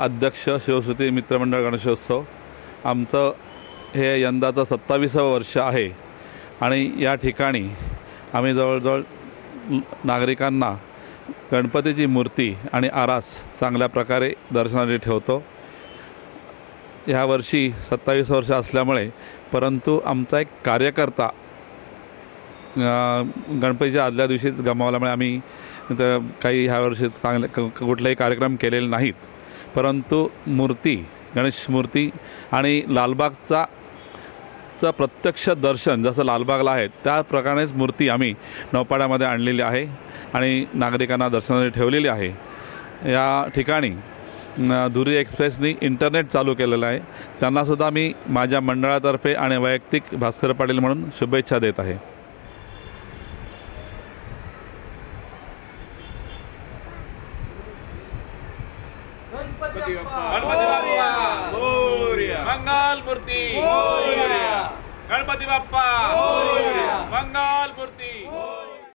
अध्यक्ष शिवश्रुती मित्रमंडळ गणेशोत्सव आमचं हे यंदाचं 27वं वर्ष आहे आणि या ठिकाणी आम्ही जवळजवळ नागरिकांना गणपतीची मूर्ती आणि आरास चांगल्या प्रकारे दर्शनासाठी ठेवतो। ह्या वर्षी 27 वर्ष असल्यामुळे परंतु आमचा एक कार्यकर्ता गणपतीच्या आदल्या दिवशीच गमावल्यामुळे आम्ही काही ह्या वर्षी चांगले कुठलेही कार्यक्रम केलेले नाहीत। परंतु मूर्ती गणेश मूर्ती आणि लालबागचा प्रत्यक्ष दर्शन जसं लालबागला आहे त्या प्रकारेच मूर्ती आम्ही नौपाड्यामध्ये आणलेली आहे आणि नागरिकांना दर्शनासाठी ठेवलेली आहे। या ठिकाणी धुरी एक्सप्रेसनी इंटरनेट चालू केलेलं आहे, त्यांनासुद्धा मी माझ्या मंडळातर्फे आणि वैयक्तिक भास्कर पाटील म्हणून शुभेच्छा देत आहे। मंगल मूर्ती गणपती बाप्पा